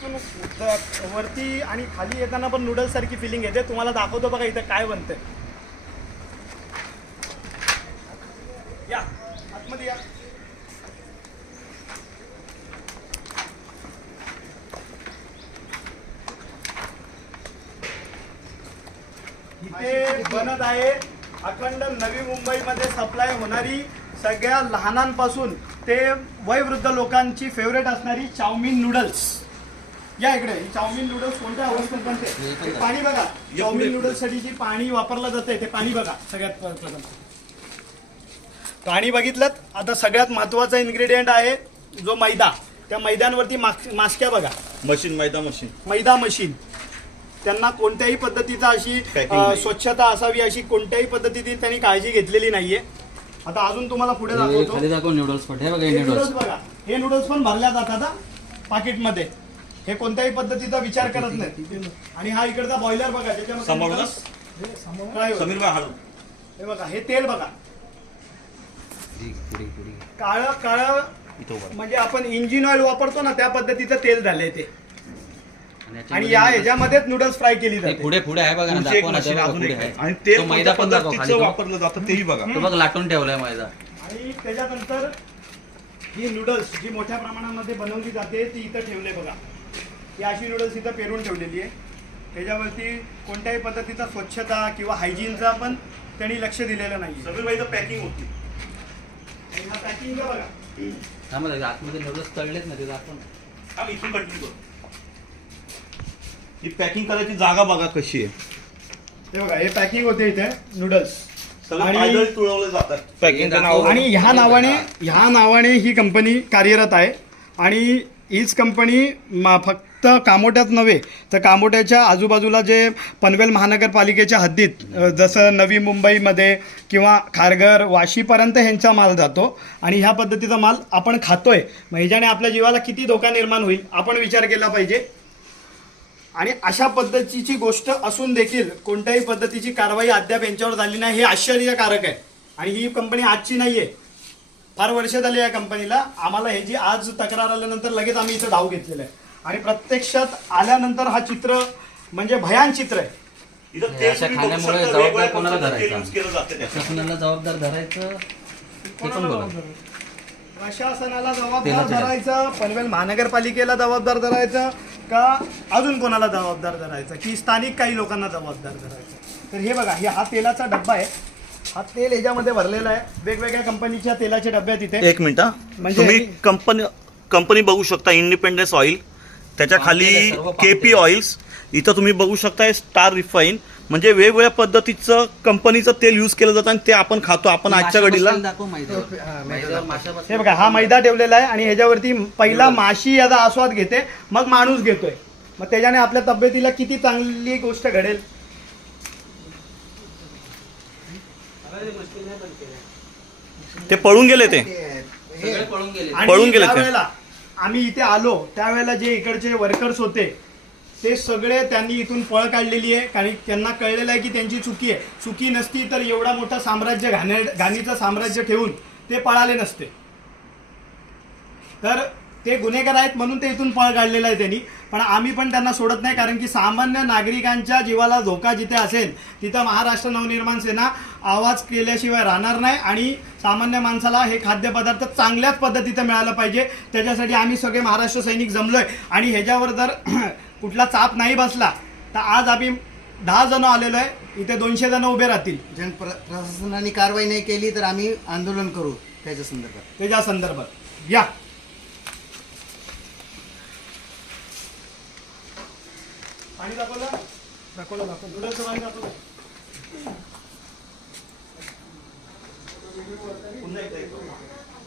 वरती आणि खाली येताना पण नूडल्स सारखी फिलिंग येते तुम्हाला दाखवतो बघा इथं काय बनते या आतमध्ये इथे बनत आहे अखंड नवी मुंबईमध्ये सप्लाय होणारी सगळ्या लहानांपासून ते वयवृद्ध लोकांची फेवरेट असणारी चाउमिन नूडल्स या इकडे ही चाऊमिन नूडल्स कोणत्या अवस्थेत बनते पाणी बघा चाऊमिन नूडल्स साठी जे पाणी वापरलं जाते ते पाणी बघा सगळ्यात प्रथम पाणी बघितलं आता सगळ्यात महत्वाचा इन्ग्रेडियंट आहे जो मैदा त्या मैद्यांवरती मास्क्या बघा मशीन मैदा मशीन मैदा मशीन त्यांना कोणत्याही पद्धतीचा अशी स्वच्छता असावी अशी कोणत्याही पद्धतीची त्यांनी काळजी घेतलेली नाहीये आता अजून तुम्हाला पुढे दाखवतो नूडल्स बघा हे नूडल्स पण भरल्या जातात पाकिटमध्ये हे कोणत्याही पद्धतीचा विचार करत नाही आणि हा इकडचा बॉयलर बघा त्याच्यामध्ये हे बघा हे तेल बघा काळ काळ म्हणजे आपण इंजिन ऑइल वापरतो ना त्या पद्धतीचं तेल झालंय ते आणि या ह्याच्यामध्येच नूडल्स फ्राय केली जाते पुढे पुढे आहे बघा आणि ते मैदा पद्धतीचं वापरलं जातं तेही बघा बघ लाटून ठेवलाय मैदा आणि त्याच्यानंतर ही नूडल्स जी मोठ्या प्रमाणामध्ये बनवली जाते ती इथं ठेवले बघा ही अशी नूडल्स इथं पेरून ठेवलेली आहे त्याच्यावरती कोणत्याही पद्धतीचा स्वच्छता किंवा हायजीनचा पण त्यांनी लक्ष दिलेलं नाही पॅकिंग होती पॅकिंग बघा आतमध्ये नूडल्स तळलेच नाही आपण ही पॅकिंग करायची जागा बघा कशी आहे ते बघा हे पॅकिंग होते इथे नूडल्स आणि- जातात आणि ह्या नावाने ह्या नावाने ही कंपनी कार्यरत आहे आणि हीच कंपनी फक्त फक्त कामोट्यात नव्हे तर कामोट्याच्या आजूबाजूला जे पनवेल महानगरपालिकेच्या हद्दीत जसं नवी मुंबईमध्ये किंवा खारघर वाशीपर्यंत ह्यांचा माल जातो आणि ह्या पद्धतीचा माल आपण खातोय मग ह्याच्याने आपल्या जीवाला किती धोका निर्माण होईल आपण विचार केला पाहिजे आणि अशा पद्धतीची गोष्ट असून देखील कोणत्याही पद्धतीची कारवाई अद्याप यांच्यावर झाली नाही हे आश्चर्यकारक आहे आणि ही कंपनी आजची नाही आहे फार वर्ष झाली या कंपनीला आम्हाला ह्याची आज तक्रार आल्यानंतर लगेच आम्ही इथं धाव घेतलेलं आहे आणि प्रत्यक्षात आल्यानंतर हा चित्र म्हणजे भयान चित्र आहे इथं म्हणजे जबाबदार कोणाला जबाबदार प्रशासनाला जबाबदार धरायचं पनवेल महानगरपालिकेला जबाबदार धरायचं का अजून कोणाला जबाबदार धरायचं की स्थानिक काही लोकांना जबाबदार धरायचं तर हे बघा हे हा तेलाचा डब्बा आहे हा तेल ह्याच्यामध्ये भरलेला आहे वेगवेगळ्या कंपनीच्या तेलाचे डबे आहेत इथे एक मिनिट म्हणजे- तुम्ही कंपनी कंपनी बघू शकता इंडिपेंडन्स ऑइल त्याच्या खाली के पी ऑइल्स इथं तुम्ही बघू शकता स्टार रिफाईन म्हणजे वेगवेगळ्या पद्धतीचं कंपनीचं तेल युज केलं जातं आणि ते आपण खातो आपण आजच्या घडीला हे बघा हा मैदा ठेवलेला आहे आणि ह्याच्यावरती पहिला माशी याचा आस्वाद घेते मग माणूस घेतोय मग त्याच्याने आपल्या तब्येतीला किती चांगली गोष्ट घडेल ते पळून गेले ते पळून गेले आम्ही इथे आलो त्यावेळेला जे इकडचे वर्कर्स होते ते सगळे त्यांनी इथून पळ काढलेली आहे कारण त्यांना कळलेलं आहे की त्यांची चुकी आहे चुकी नसती तर एवढा मोठा साम्राज्य घाणे घाणीचं साम्राज्य ठेवून ते पळाले नसते तर ते गुन्हेगार आहेत म्हणून ते इथून पळ काढलेलं आहे त्यांनी पण आम्ही पण त्यांना सोडत नाही कारण की सामान्य नागरिकांच्या जीवाला धोका जिथे असेल तिथं महाराष्ट्र नवनिर्माण सेना आवाज केल्याशिवाय राहणार नाही आणि सामान्य माणसाला हे खाद्यपदार्थ चांगल्याच पद्धतीचं मिळालं पाहिजे त्याच्यासाठी आम्ही सगळे महाराष्ट्र सैनिक जमलोय आणि ह्याच्यावर जर कुठला चाप नाही बसला तर आज आम्ही दहा जण आलेलो आहे इथे दोनशे जण उभे राहतील जन प्रशासनाने कारवाई नाही केली तर आम्ही आंदोलन करू त्याच्या संदर्भात त्याच्या संदर्भात या पाणी दाखवलं दाखवलं दाखवलं नूडल्सचं पाणी दाखवलं पुन्हा